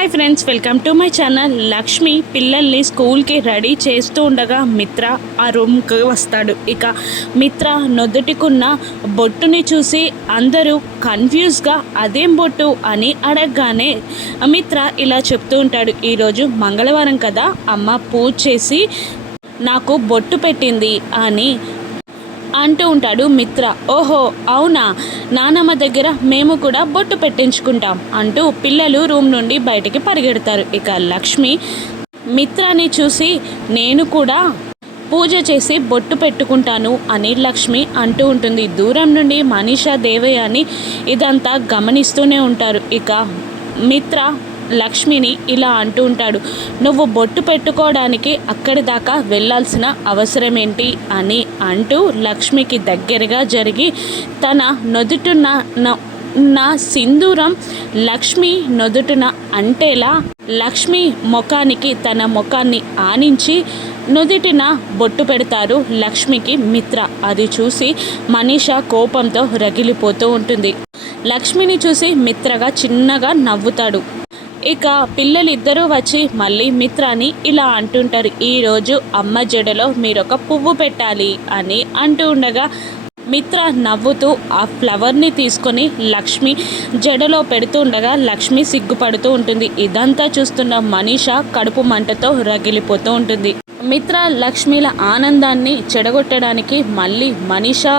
Hi friends, welcome to my channel. Lakshmi పిల్లల్ని స్కూల్కి ready చేస్తూ ఉండగా మిత్ర ఆ రూమ్కి వస్తాడు. ఇక మిత్ర నొద్దుటికున్న బొట్టుని చూసి అందరూ కన్ఫ్యూజ్గా అదేం బొట్టు అని అడగగానే మిత్ర ఇలా చెప్తూ ఉంటాడు, ఈరోజు మంగళవారం కదా, అమ్మ పూజ చేసి నాకు బొట్టు పెట్టింది అని అంటూ ఉంటాడు మిత్ర. ఓహో అవునా, నానమ్మ దగ్గర మేము కూడా బొట్టు పెట్టించుకుంటాం అంటూ పిల్లలు రూమ్ నుండి బయటికి పరిగెడతారు. ఇక లక్ష్మి మిత్రాని చూసి నేను కూడా పూజ చేసి బొట్టు పెట్టుకుంటాను అని లక్ష్మి అంటూ ఉంటుంది. దూరం నుండి మనీషా దేవయాని ఇదంతా గమనిస్తూనే ఉంటారు. ఇక మిత్ర లక్ష్మిని ఇలా అంటూ ఉంటాడు, నువ్వు బొట్టు పెట్టుకోవడానికి అక్కడి దాకా వెళ్ళాల్సిన అవసరం ఏంటి అని అంటూ లక్ష్మికి దగ్గరగా జరిగి తన నొదుటున నా సింధూరం లక్ష్మి నొదుటున అంటేలా లక్ష్మి ముఖానికి తన ముఖాన్ని ఆనించి నుదిటిన బొట్టు పెడతారు లక్ష్మికి మిత్ర. అది చూసి మనీషా కోపంతో రగిలిపోతూ ఉంటుంది. లక్ష్మిని చూసి మిత్రగా చిన్నగా నవ్వుతాడు. ఇక పిల్లలిద్దరూ వచ్చి మళ్ళీ మిత్రాని ఇలా అంటుంటారు, ఈరోజు అమ్మ జడలో మీరొక పువ్వు పెట్టాలి అని అంటూ ఉండగా మిత్ర నవ్వుతూ ఆ ఫ్లవర్ని తీసుకొని లక్ష్మి జడలో పెడుతూ ఉండగా లక్ష్మి సిగ్గుపడుతూ ఉంటుంది. ఇదంతా చూస్తున్న మనీషా కడుపు మంటతో రగిలిపోతూ ఉంటుంది. మిత్ర లక్ష్మిల ఆనందాన్ని చెడగొట్టడానికి మళ్ళీ మనీషా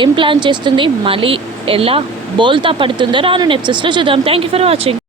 ఏం ప్లాన్ చేస్తుంది, మళ్ళీ ఎలా బోల్తా పడుతుందో రాను ఎపిసోడ్స్లో చూద్దాం. Thank you for watching.